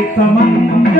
ಇತ್ತ ಮಂಜ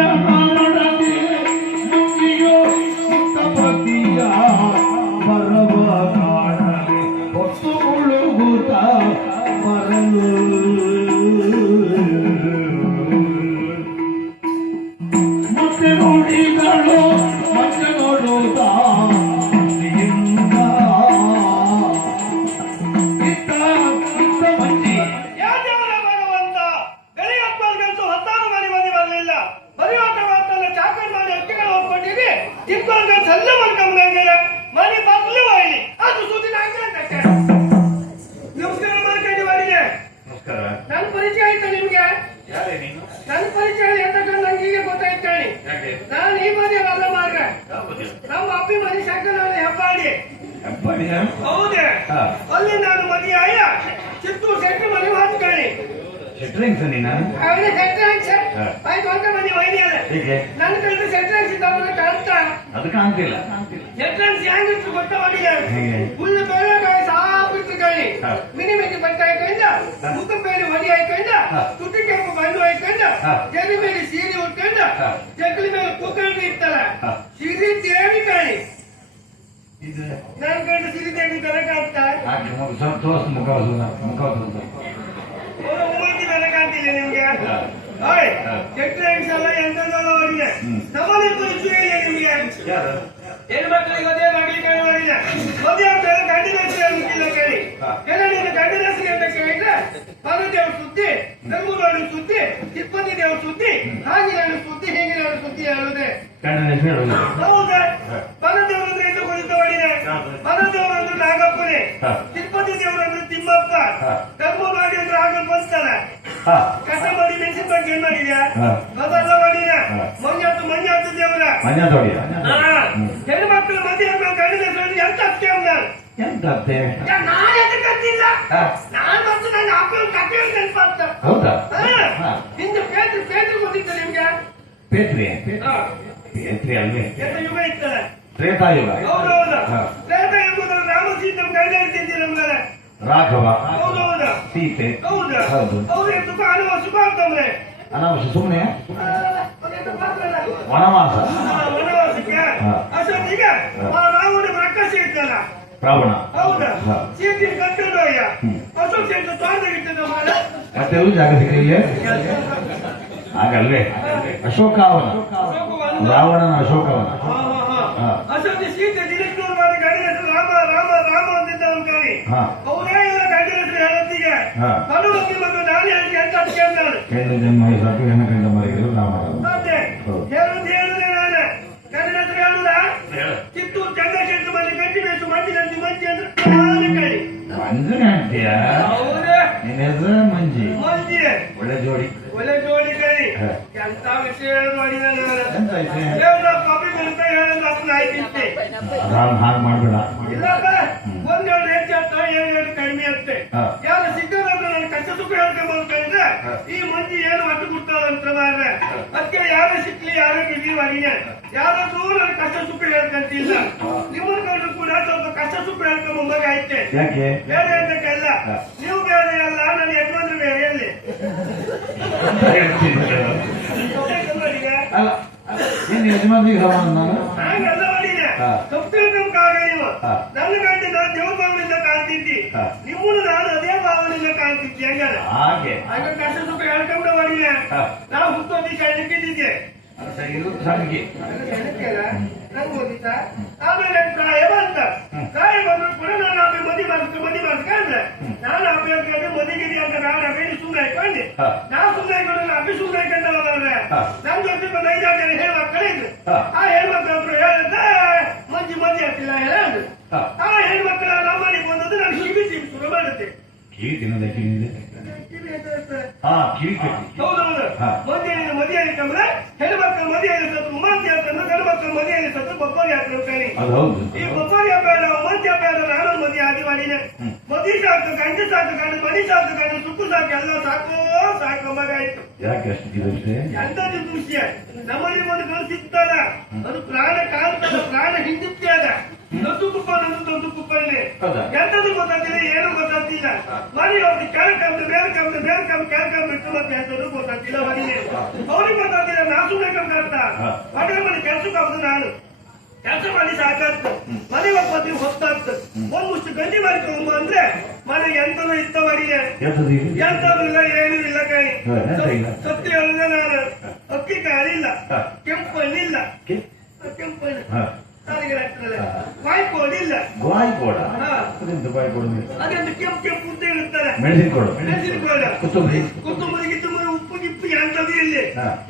ನಮ್ಮ ಅಪ್ಪಿ ಮನೆ ಶಂಕರನಲ್ಲಿ ಹೆಬ್ಬಾಡಿ. ಹೆಬ್ಬಾಡಿ ಹೌದೇ. ಅಲ್ಲಿ ನಾನು ಮದುವೆ ಆಯ ಚಿತ್ತೂರು ಸೆಂಟ್ರ್ ಮನೆ ಮಾತುಕಳಿ ಶೆಟ್ರಿಂಗ್ಸ್ ನೀನ. ಅವನೇ ಸೆಂಟ್ರ್ ಹಾಕ್ಸ ಹಾ. ಆಯ್ತು ಅಂತ ಮನೆ ಒಯ್ದಿಯಲ್ಲ ಹೀಗೆ. ನನ್ನ ಕೈಲಿ ಸೆಂಟ್ರ್ ಹಾಕ್ಸಿದ್ದವನ್ನ ಕಾಣ್ತಾ. ಅದು ಕಾಣ್ತಿಲ್ಲ. ಸೆಂಟ್ರನ್ಸ್ ಹೆಂಗಿತ್ತು ಗೊತ್ತಾ ಮಾಡಿದೆ ಹೇಗೆ? ಹುಲ್ಲು ಬೇಳೆಕಾಯಿ ಸಾಪಿತ್ತು ಕೈ. ಮಿನಿ ಮಿನಿ ಬಟ್ಟೆ ಹಾಕೊಂಡ ಮುಖ ಬೇರೆ ಹೊಡಿ ಹಾಕೊಂಡ ಹಾ. ತುಟಿ ಕೆಂಪು ಹಾಕೊಂಡ ಹಾ. ಜರಿ ಮೇಲೆ ಸೀರೆ ಉಟ್ಕೊಂಡ ಹಾ. ಜಗಲಿ ಮೇಲೆ ಕುಕ್ಕರ್ದು ಇರ್ತಾರ. ಸಿರಿ ದೇವಿ ಕಾಯಿ ನನ್ನ ಕಂಡು ಸಿರಿ ದೇವಿ ತರ ಕಾಣ್ತಾ ಹಾಕಿ ಮುಖ ಸ್ವಲ್ಪ ಮುಖ ಮುಖ. ಅವರ ಮೂವತ್ತಿ ತರ ಕಾಣ್ತಿಲ್ಲ ನಿಮ್ಗೆ ಹಾ. ಓಯ್ ಹಾ. ಕೆಟ್ಟ ಹೆಂಗಸಲ್ಲ ಎಂತೆಂತೆಲ್ಲ ಹೊಡಿದೆ ಹ್ಮ್. ನಮ್ಮನೆ ಪರಿಚಯ ಇಲ್ಲ ನಿಮ್ಗೆ ಯಾರು ಹೆಣ್ಮಕ್ಳಿಗೆ ಅದೇ ಮಗಳಿಗೆ ಕೇಳುವರಿಲ್ಲ ಮದುವೆ ಅಂತ ಹೇಳಿ ದೇವ್ರ ಸುದ್ದಿ ಗಂಗೂರವ್ರ ಸುದ್ದಿ ತಿಪ್ಪತಿ ದೇವ್ರ ಸುದ್ದಿ ಹಾಗೆ ನಾನು ಸುದ್ದಿ ಹೇಗೆ ನಾನು ಸುದ್ದಿ ಹೇಳುದೆ ಹೌದಾ? ಎಂದು ಕುರಿತು ಹೊಡಿದೆ ಯಾವ್ದು? ಪರದೇವ್ರ ಅಂದ್ರೆ ನಾಗಪ್ಪನೇ. ದೇವ್ರ ಅಂದ್ರೆ ತಿಮ್ಮಪ್ಪ. ಮಾಡಿ ಅಂದ್ರೆ ಆಗ ಬಸ್ತಾರ ಹಾ. ಕಸ ಮಾಡಿ ಮೆಣಸಿನ ಬಗ್ಗೆ ಏನ್ ಮಾಡಿದ್ಯಾ ಹಾ. ಮಾಡಿದ. ಮಂಜಾತು ಮಂಜಾತು ದೇವರ ಮದುವೆ ಆದ್ಮೇಲೆ ಗಂಡಿನ ಹೆಸರು ಎಂತ ಸ್ಕೇಮ್ ನಾನು? ಹೌದಾ? ಪೇತ್ರಿ. ಪೇತ್ರಿ ಅಲ್ವೇ ತ್ರೇತಾಯುಗ. ರಾಘವ. ಸೀತೆ. ಹೌದು. ಅನಾವಶ್ಯ ಸುಮ್ಮನೆ ವನವಾಸ ಆ, ವನವಾಸಕ್ಕೆ ಹಾ. ಅಷ್ಟೊತ್ತಿಗೆ ಆ ರಾವಣ ರಕ್ಕಸಿ ಇತ್ತಲ್ಲ ರಾವಣ. ಹೌದಾ? ಹಾ. ಸೀತೆ ಕಟ್ಟೋಯ್ಯ ಹ್ಮ್. ಅಶೋಕ್ ಸೇತು ತೋಟದಾಗಿರ್ತದೆ ಮಾಡ. ಮತ್ತೆಲ್ಲೂ ಜಾಗ ಸಿಗಲಿಲ್ಲ ಹಾಗಲ್ವೇ? ಅಶೋಕಾವನ. ರಾವಣನ ಅಶೋಕವನ. ಅಶೋಕ ಸೀತೆ ಮಾಡಿ ಹೆಸರು ರಾಮ ರಾಮ ಅಂತಿದ್ದ ಅವ್ನ ಹೆಸರು ಹೇಳೋತ್ತಿಗೆ. ನಾನು ಹೇಳಿ ಅಂತ ಜನ್ಮ ಸಾಕು ಹೆಣ್ಣು ಕಂಡ ಮರಿಗಳು ರಾಮ. ಹೇಳುದು ಹೇಳುದೇ ನಾನು ಗಂಡಿನ ಹೆಸರು ಹೇಳುದ? ಕಿತ್ತೂರು ಚಂದ್ರಶೇಖರ ಬೇಸು ಅಂದ್ರೆ ಹೌದೇ. ಮಂಜಿ? ಮಂದಿ ಒಳ್ಳೆ ಜೋಡಿ. ಒಳ್ಳೆ ಜೋಡಿ ಕೈ. ಎಂತ ವಿಷಯ ದೇವ್ರ ಕಾಪಿ ಅಂತ ಹೇಳಿದ್ರೆ ಅಪ್ಪನ ಆಯ್ತಿತ್ತೆ ನಾನು ಹಾಗೆ ಮಾಡ್ಬೇಡ. ಇಲ್ಲಪ್ಪ ಒಂದೆರಡು ಕಡಿಮೆ ಹಾ. ಯಾರು ಸಿಕ್ಕದಂದ್ರೆ ನನ್ನ ಕಷ್ಟ ಸುಖ ಕಳಿದ್ರೆ ಈ ಮಂದಿ ಏನು ಅಡ್ಡು ಕೊಡ್ತಾರಂತ ಮಾರ್ರೆ ಅದಕ್ಕೆ ಯಾರು ಸಿಕ್ಲಿ ಯಾರು ಬಿಡ್ಲಿ ಮಗಿನೆ ಯಾರಾದ್ರೂ ನನ್ನ ಕಷ್ಟ ಸುಖ ಹೇಳ್ಕಂತಿಲ್ಲ ನಿಮ್ಮ ಕಂಡು ಕೂಡ ಸ್ವಲ್ಪ ಕಷ್ಟ ಸುಖ ಹೇಳ್ಕೊಂಡ್ ಮುಂಬಾಗ ಐತೆ ಯಾಕೆ? ಬೇರೆ ಅಂತಕ್ಕಲ್ಲ. ನೀವು ಬೇರೆ ಅಲ್ಲ ನನ್ನ ಯಜಮಾನ್ರು ಬೇರೆ ಎಲ್ಲಿ? ಏನ್ ಯಜಮಾನಿಗೆ ಸಮಾನ ನಾನು? ನಾನೆಲ್ಲ ಮಾಡಿದೆ. ಹಾ. ಸಬ್ಸ್ಕ್ರಿಪ್ಷನ್ ಕಾಗ ನೀವು. ನನ್ನ ಕಂಡು ನಾನು ದೇವ ಭಾವನೆಯಿಂದ ಕಾಣ್ತಿದ್ದಿ ನಿಮ್ಮನ್ನು ನಾನು ಅದೇ ಭಾವನೆಯಿಂದ ಕಾಣ್ತಿದ್ದೆ ಹೆಂಗಲ್ಲ? ಹಾಗೆ. ಕಷ್ಟ ಸುಖ ಹೇಳ್ಕೊಂಡು ಮಾಡಿದೆ. ನಾವು ಹುಟ್ಟೋದಿ ಕಣ್ಣಿಟ್ಟಿದ್ದೆ ಅದು ಇದು ಓದಿತ ಆಮೇಲೆ ಪ್ರಾಯ ಬಂತ ಪ್ರಾಯ ಬಂದ್ರು ಕೂಡ ನಾನು ಅಬ್ಬೆ ಮದಿ ಮಾಡ್ತು ಮದಿ ಮಾಡ್ಕೊಂಡ್ರೆ ನಾನು ಹಾಕಿದ್ರೆ ಮದಿಗಿರಿ ಅಂತ ನಾನು ಅಬ್ಬೆ ಸುಮ್ಮನೆ ಹಾಕೊಂಡೆ ಹಾ. ನಾ ಸುಮ್ಮನೆ ಹಾಕೊಂಡು ಅಬ್ಬೆ ಸುಮ್ಮನೆ ಹಾಕೊಂಡಲ್ಲ ಹಾ. ಜೊತೆ ಬಂದ ಐದಾರು ಜನ ಹೆಣ್ಮಕ್ಳು ಇದ್ರು. ಹಾ. ಆ ಹೆಣ್ಮಕ್ಳು ಹೇಳಿದ್ರೆ ಮಂಜಿ ಮದಿ ಆಗ್ತಿಲ್ಲ ಹೇಳ. ಆ ಹೆಣ್ಮಕ್ಳು ನಮ್ಮನೆಗೆ ಬಂದದ್ದು ನಾನು ಕಿವಿ ತಿಂದು ಶುರು ಮಾಡುತ್ತೆ ಕಿವಿ ಮದುವೆಯಲ್ಲಿ ಮದುವೆ ಆಗಿತ್ತಂದ್ರೆ ಹೆಣ್ಮಕ್ಳು ಮದುವೆಯಲ್ಲಿ ಸತ್ತು ಉಮಾಂತಿ ಯಾತ್ರೆ ಗಂಡು ಮಕ್ಕಳು ಬೊಬ್ಬರಿ ಯಾತ್ರೆ ಕರಿ ಅದು ಹೌದು. ಈ ಬೊಬ್ಬರಿ ಹಬ್ಬ ಉಮಾಂತಿ ಹಬ್ಬ ನಾನು ಮದುವೆ ಆದಿ ಮಾಡಿದೆ. ಮದುವೆ ಸಾಕು ಗಂಡು ಸಾಕು ಗಂಡು ಮಡಿ ಸಾಕು ಗಂಡು ಸುಕ್ಕು ಸಾಕು ಎಲ್ಲ ಸಾಕು ಸಾಕು ಮಗ ಆಯ್ತು. ಎಂತದ್ದು ಖುಷಿಯ ನಮ್ಮಲ್ಲಿ ಒಂದು ಕಲು ಅದು ಪ್ರಾಣ ಕಾಣ್ತದ ಪ್ರಾಣ ಹಿಂದಿತ್ತೆ ಅದ ನೊಂದು ಕುಪ್ಪ ನಂದು ದೊಡ್ಡ ಕುಪ್ಪ ಇಲ್ಲಿ? ಎಂತದ್ದು ಗೊತ್ತಾಗ್ತಿಲ್ಲ ಏನು ಗೊತ್ತಾಗ್ತಿಲ್ಲ. ಮನೆ ಹೋಗಿ ಬೇರೆ ಅಂತ ಬೇರೆ ಕೇಳ್ಕೊಂಬ ಬೇಡ್ಕೊಂಬ ಕೇಳ್ಕೊಂಬಿಟ್ಟು ಮತ್ತೆ ಎಂತದ್ದು ಗೊತ್ತಾಗ್ತಿಲ್ಲ ಮನೆಗೆ. ಅವ್ರಿಗೆ ಗೊತ್ತಾಗ್ತಿಲ್ಲ ನಾಸು ಸುಮ್ಮನೆ ಕರ್ಕೊಂತ ಹಾ. ಹೊಟ್ಟೆ ಮನೆ ಕೆಲ್ಸಕ್ಕೆ ಹೋಗುದು ನಾನು. ಕೆಲಸ ಮಾಡಿ ಸಾಕಾಗ್ತದೆ ಮನೆ ಒಬ್ಬ ಹೊತ್ತಾಗ್ತದೆ ಒಂದಿಷ್ಟು ಗಂಜಿ ಮಾಡ್ಕೊಂಡು ಅಂದ್ರೆ ಮನೆ ಎಂತನೂ ಇಷ್ಟ ಮಾಡಿದೆ ಎಂತದು ಇಲ್ಲ. ಏನೂ ಇಲ್ಲ ಕೈ ಸತ್ತಿ ಅಲ್ಲ ನಾನು. ಅಕ್ಕಿ ಕಾಲಿಲ್ಲ. ಕೆಂಪು ಹಣ್ಣಿಲ್ಲ ಕೆ? ಕೆಂಪು ಹಣ್ಣು. ಸಾರಿಗೆ ಹಾಕ್ತದೆ ಹಾ. ವಾಯ್ಕೋಡ್ ಇಲ್ಲ. ಗಾಯಿ ಕೊಡ ಹಾ. ಅದೆಂತ ಗಾಯಿ ಕೊಡ ಅದೊಂದು ಕೆಂಪು ಕೆಂಪು ಉದ್ದ ಇರುತ್ತಾರೆ ಮೆಣಸಿನ ಕೊಡು. ಮೆಣಸಿನ ಕೊಡ. ಕೊತ್ತಂಬರಿ ಕೊತ್ತಂಬರಿ ಗಿತ್ತಂಬರಿ ಉಪ್ಪು ಗಿಪ್ಪು ಎಂತದು ಇಲ್ಲಿ.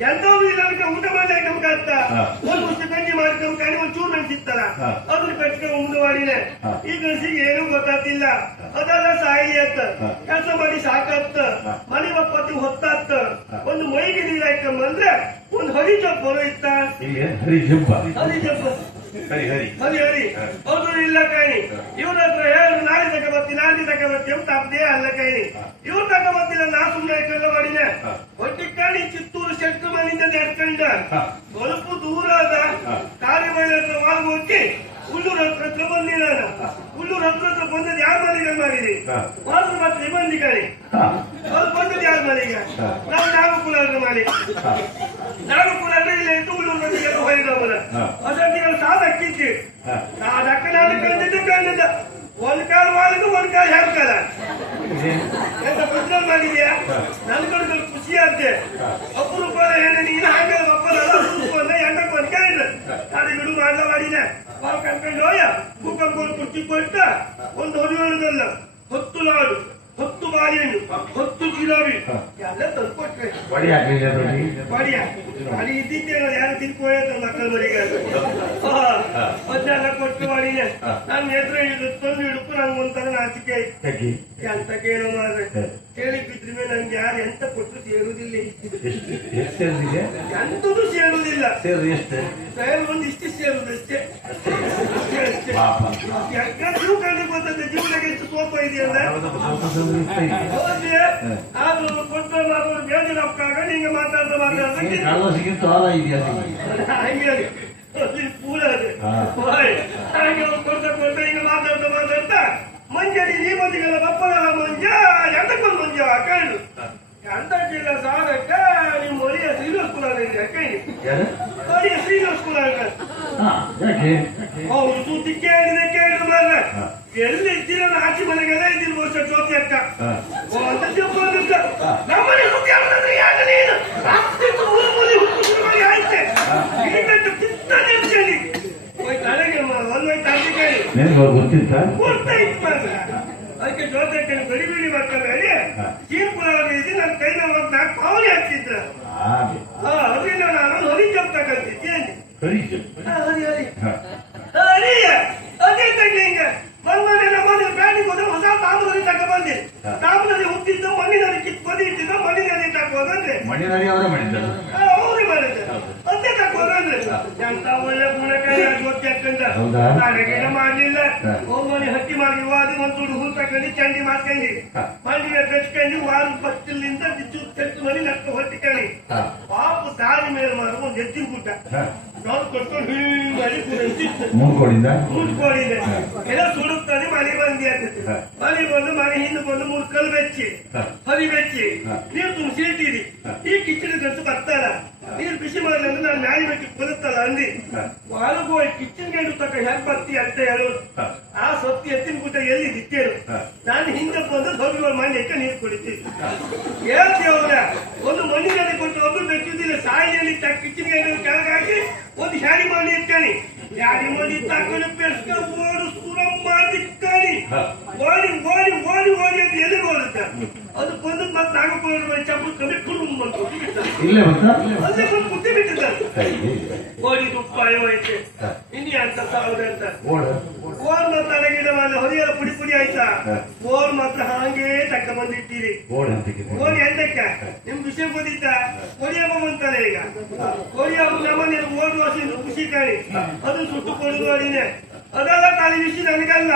ಎಂತದು ಇಲ್ಲ ಅದಕ್ಕೆ ಊಟ ಮಾಡಿ ನಮ್ಗತ್ತ ಒಂದು ವರ್ಷ ಗಂಜಿ ಮಾಡ್ಕೊಂಡ್ ಕಾಣಿ ಒಂದ್ ಚೂರು ಮೆಣಸಿತ್ತಲ್ಲ ಹಾ. ಅದ್ರ ಕಟ್ಕೊಂಡು ಉಂಡು ಮಾಡಿನೆ. ಈ ಗಂಸಿಗೆ ಏನು ಗೊತ್ತಾಗ್ತಿಲ್ಲ. ಅದೆಲ್ಲ ಸಾಯಿ ಅತ್ತ ಹಾ. ಕೆಲಸ ಮಾಡಿ ಸಾಕತ್ತ. ಮನೆ ಒಪ್ಪತ್ತಿ ಹೊತ್ತಾತ್ತ ಒಂದು ಮೈಗೆ ನೀರ್ ಹಾಕೊಂಬಂದ್ರೆ ಒಂದು ಹರಿ ಚೊಪ್ಪ ಇತ್ತ ಇಲ್ಲಿ ಹರಿ ಜಂಬ ಹರಿ ಹರಿ. ಹರಿ ಹರಿ. ಹರಿ ಹಾ. ಅವ್ರು ಇಲ್ಲ ಕಾಣಿ. ಇವ್ರ ಹತ್ರ ಹೇಳಿ ನಾಳೆ ತಗೊಬತ್ತಿ ನಾಳೆ ತಗೊಬತ್ತಿ ಅಂತ ಅಪ್ದೇ ಅಲ್ಲ ಕೈ ಇವ್ರು ತಗೊಬತ್ತಿಲ್ಲ ನಾ ಸುಮ್ಮನೆ ಕಲ್ಲ ಮಾಡಿದೆ. ಒಟ್ಟಿ ಕಾಣಿ ಚಿತ್ತೂರು ಶೆಟ್ಟು ಮನೆಯಿಂದ ನಡ್ಕೊಂಡ. ಸ್ವಲ್ಪ ದೂರ ಆದ ಕಾರ್ಯ ಹತ್ರ ಮಾರ್ಗ ಹೋಗಿ ಉಳ್ಳೂರ್ ಹತ್ರ ಹತ್ರ ಬಂದಿ ನಾನು ಉಳ್ಳೂರ್ ಹತ್ರ ಹತ್ರ ಬಂದದ್ದು ಯಾರ ಮನೆಗೆ ಮಾಡಿದಿ ಮಾತ್ರ ಮಾತ್ರ ಹಾ. ಅವ್ರು ಬಂದದ್ದು ಯಾರ ಮನೆಗೆ ನಾವು ನಾವು ನಾಗಕುಲ ಮಾಡಿ ಹಾ. ನಾಗಕುಲ ಇಲ್ಲ ಇಟ್ಟು ಉಳ್ಳೂರ್ ಮನೆಗೆ ಹೋಯ್ದವರ ಹಾ. ಅದಕ್ಕೆ ಸಾಲ ಹಾಕಿದ್ದೆ ಹಾ. ಅದಕ್ಕೆ ನಾನು ಕಂಡಿದ್ದು ಕಂಡಿದ್ದ ಒಂದ್ ಕಾಲ್ ಮಾಡಿದ್ದು ಒಂದ್ ಕಾಲ್ ಇದೇನು? ಎಂತ ಪುತ್ರ ಮಾಡಿದ್ಯಾ ನನ್ ಕಡೆ ಖುಷಿ ಆಗುತ್ತೆ ಅಪರೂಪ ಹೇಳಿ ನೀನು ಹಾಗೆ ಒಂದ್ ಅದು ಬಿಡು ಮಾಡ್ಲ ಮಾಡಿನ ಬಾಲ್ ಕರ್ಕೊಂಡು ಹೋಯ. ಭೂಕಂಪ ಕುರ್ಚಿ ಕೊಟ್ಟ ಒಂದು ಹೊರಗಲ್ಲ ಹತ್ತು ನಾಡು ಹತ್ತು ಬಾಳೆಹಣ್ಣು ಹತ್ತು ಜಿಲಾಬಿ ಎಲ್ಲ ತಂದ್ಕೊಟ್ರೆ. ಬಡಿಯ ಅಲ್ಲಿ ಅದರಲ್ಲಿ? ಬಾಡಿಯ ಬಾಡಿ ಇದ್ದಿದ್ದೆ ಯಾರು ತಿನ್ಕೋಯ್ತು ಮಕ್ಕಳ ಮನೆಗೆ ಅದನ್ನೆಲ್ಲ ಕೊಟ್ಟು ಮಾಡಿನೆ ನಾನು ಎದುರು ತಂದು ಹಿಡುಕು ನಂಗೆ ಒಂಥರ ನಾಚಿಕೆ ಆಯ್ತು ಅಂತ ಕೇಳೋ ಮಾರ್ರೆ ಕೇಳಿ ಬಿದ್ರ ಮೇಲೆ ನಂಗೆ ಯಾರು ಎಂತ ಕೊಟ್ಟರು ಸೇರುವುದಿಲ್ಲ. ಎಷ್ಟು ಎಷ್ಟು ಸೇರಿದೆ ಎಂತದು ಸೇರುವುದಿಲ್ಲ. ಸೇರು ಎಷ್ಟು? ಸೇರು ಒಂದು ಇಷ್ಟು ಸೇರುದು ಅಷ್ಟೇ. ಅಷ್ಟೇ ಅಷ್ಟೇ. ಕಂಡು ಬಂದದ್ದು ಜೀವನಕ್ಕೆ ಎಷ್ಟು ಕೋಪ ಇದೆ ಅಂದ್ರೆ ಯಾವ್ದಪ್ಪ ಸ್ವಲ್ಪ ಸ್ವಲ್ಪ ಇಷ್ಟ ಇದೆ. ಹೌದೇ ಆದ್ರೂ ಕೊಟ್ಟು ನಾನು ಬೇಜಾರು ಹೋಗ್ತಾಗ ನಿಂಗೆ ಮಾತಾಡ್ತಾ ಮಾತಾಡ್ತಾ ಆಲ ಇದೆಯಾ ಹಂಗೆ. ಓಯ್, ಹಾಗೆ ಕೊಡ್ತಾ ಕೊಡ್ತಾ ಹಿಂಗೆ ಮಾತಾಡ್ತಾ ಮಾತಾಡ್ತಾ ಮಂಜಡಿ ಈ ಮಂದಿಗೆಲ್ಲ ಬಪ್ಪಲಲ್ಲ ಮಂಜ ಎಂತಕ್ಕೊಂದು ಮಂಜ ಕೇಳು ಎಂತಕ್ಕಿಲ್ಲ ಸಾರಕ್ಕ ನಿಮ್ಮ ಒಲಿಯ ಸೀನಿಯರ್ ಸ್ಕೂಲ್ ಅಲ್ಲಿ ಕೇಳಿ ಸೀನಿಯರ್ ಸ್ಕೂಲ್ ಅವ್ರು ಸುದ್ದಿ ಕೇಳಿದೆ ಕೇಳಿದ ಮೇಲೆ. ಎಲ್ಲಿ ಇದ್ದೀರ ಆಚೆ ಮನೆಗೆಲ್ಲ ಇದ್ದೀನಿ ವರ್ಷ ಜ್ಯೋತಿ ಅಕ್ಕ. ನಮ್ಮನೆ ಸುದ್ದಿ ಯಾಕೆ ನೀನು? ಆಯ್ತೆ. ಇಲ್ಲಿಗಂಟು ಕಿತ್ತ ನಿಲ್ಸೇನಿ. ಹೋಯ್ ತಲೆಗೆ ಮ- ಒಂದ್ ಹೋಯ್ ತಲೆಗೆ ಕೇಳಿ. ನಿನಗೆ ಅವ್ರು ಗೊತ್ತಿತ್ತ ಕೂರ್ತಾ ಇತ್ತು ಮಾರ್ರೆ. ಅದಕ್ಕೆ ಜ್ಯೋತಿ ಅಕ್ಕನ ಗಡಿ ಬಿಡಿ ಮಾಡ್ಕೊಂಡು ಹೇಳಿ ಹಾ. ಚೀರ್ಪುರವಾಗಿ ಇದ್ದು ನನ್ನ ಕೈ ಮೇಲೆ ಒಂದು ನಾಲ್ಕು ಪಾವಳಿ ಹಾಕ್ತಿದ್ರ ಹಾಗೆ ಹಾ ಅದರಿಂದ ನಾನು ಹೊಲಿ ಜಂಪ್ ತಗೊಂಡಿದ್ದೇನೆ ಸರಿ ಹಾ, ಹರಿ ಹರಿ ಹಾ. ಅರಿಯ ಅದೇ ತಂಗಿಂಗ ಮನ್ಮನೆ ನಮ್ಮನೆ ಬ್ಯಾಟಿಗೆ ಹೋದ್ರೆ ಹೊಸ ತಾಮ್ರದಲ್ಲಿ ತಕ ಬಂದೆ ಹಾ. ತಾಮ್ರದಲ್ಲಿ ಹುಟ್ಟಿದ್ದು ಮಣ್ಣಿನಲ್ಲಿ ಕಿತ್ಕೊಂಡು ಇಟ್ಟಿದ್ದು ಮಣ್ಣಿನಲ್ಲಿ ತಕೋದಂದ್ರೆ ಮಣ್ಣಿನಲ್ಲಿ ಅವರೇ ಮಾಡಿದ್ದಾರೆ ಅವ್ರು ಮಾಡಿದ್ರೆ ಅದೇ ತಕೋದಂದ್ರೆ ಎಂತ ಒಳ್ಳೆ ಗುಣಕಾಯ ಗೊತ್ತಿ ಹಾಕಂಡ ಹೌದಾ? ನನಗೇನು ಮಾಡ್ಲಿಲ್ಲ ಹಾ. ಹೋಗ್ಮನೆ ಹಟ್ಟಿ ಮಾಡಿ ವಾದ ಒಂದು ತುಡು ಹೂ ತಕೊಂಡು ಚಂಡಿ ಮಾಡ್ಕೊಂಡು ಹಾ. ಮಂಡಿನ ಕಟ್ಕೊಂಡು ವಾರ ಬಚ್ಚಲಿಂದ ಬಿಚ್ಚು ತೆತ್ತು ಮನೆ ನಕ್ಕ ಹೊಟ್ಟಿಕೊಳ್ಳಿ ಹಾ. ಪಾಪ ದಾರಿ ಮೇಲೆ ಮಾರು ಒಂದು ಎತ್ತಿನ ಗುಡ್ಡ ಹಾ. ನಾವು ಕೊಟ್ಕೊಂಡು ಹೀಗೆ ಮಾಡಿ ಕೂರಿಸಿತ್ತು ಮೂರ್ಕೋಡಿಂದ ಕೂತ್ಕೊಂಡಿದೆ ಎಲ್ಲ ಸುಡುತ್ತದೆ ಬಂದಿ ಆಗ್ತದೆ. ಮನೆ ಬಂದು ಮನೆ ಹಿಂದೆ ಬಂದು ಮೂರು ಕಲ್ಲು ಬೆಚ್ಚಿ. ಹರಿ ಬೆಚ್ಚಿ ನೀರು ತುಂಬಿಸಿ ಇಟ್ಟಿರಿ ಈ ಕಿಚನ್ ಗಂಟು ಬರ್ತಾರ ನೀರು ಬಿಸಿ ಮಾಡಲಿ ಅಂದ್ರೆ ನಾನು ನಾಯಿ ಬೆಚ್ಚಿ ಕೊಲುತ್ತಲ್ಲ ಅಂದಿ. ಹಾ. ಕಿಚನ್ ಗಂಡು ತಕ್ಕ ಹೆಂಗ್ ಬರ್ತಿ ಅಂತ ಹೇಳು. ಆ ಸೊತ್ತಿ ಎತ್ತಿನ ಗುಡ್ಡ ಎಲ್ಲಿ ನಿತ್ತೇನು ಹಾ. ನಾನು ಹಿಂದೆ ಬಂದು ಸೊಬ್ಬಿಗಳ ಮನೆ ಇಟ್ಟು ನೀರು ಕುಡಿತೀನಿ ಹೇಳ್ತೇವ್ರ ಒಂದು ಮಣ್ಣಿನಲ್ಲಿ ಕೊಟ್ಟು ಒಬ್ಬರು ಬೆಚ್ಚಿದ್ದಿಲ್ಲ ಸಾಯಿಯಲ್ಲಿ ಕಿಚನ್ ಗಂಡು ಕೆಳಗಾಗಿ ಒಂದು ಹ್ಯಾಡಿ ಮಾಡಿ ಇಟ್ಟಾನಿ ಮಾಡಿ ತಕೊಂಡು ಪೆಸ್ಕ ಓಡು ಸುರ ಮಾಡಿ ಹಾ. ಓಡಿ ಓಡಿ ಓಡಿ ಓಡಿ ಅಂತ ಎಲ್ಲಿ ಓಡುತ್ತೆ? ಅದು ಬಂದು ಮತ್ತೆ ನಾಗಪುರ ಚಪ್ಪು ಕಮ್ಮಿ ಕುರುಮ್ ಬಂತು ಬಂತ ಅಲ್ಲೇ ಬಂದು ಕುಟ್ಟಿ ಬಿಟ್ಟಿದ್ದಾರೆ ಓಡಿ ತುಪ್ಪ ಐತೆ ಇನ್ನಿ ಅಂತ ಸಾವಿರ ಅಂತ. ಓಡ. ಓರ್ ಮಾತ್ರ ಅಡಗಿದ ಮೇಲೆ ಹೊರಿಯಲ್ಲ ಪುಡಿ ಪುಡಿ ಆಯ್ತಾ. ಓರ್ ಮಾತ್ರ ಹಾಗೆ ತಕ್ಕ ಬಂದಿಟ್ಟಿರಿ. ಓಡ ಎಂತಕ್ಕ? ನಿಮ್ ವಿಷಯ ಬಂದಿದ್ದ ಹೊರಿಯಮ್ಮ ಬಂತಾರೆ ಈಗ. ಕೊರಿಯಮ್ಮ ನಮ್ಮನೆ ಓಡು ಹಸಿ ಖುಷಿ ಕಾಣಿ ಅದು ಸುಟ್ಟು ಕೊಡುದು ಅಡಿನೆ. ಅದೆಲ್ಲ ಖಾಲಿ ವಿಷಯ ನನಗಲ್ಲ.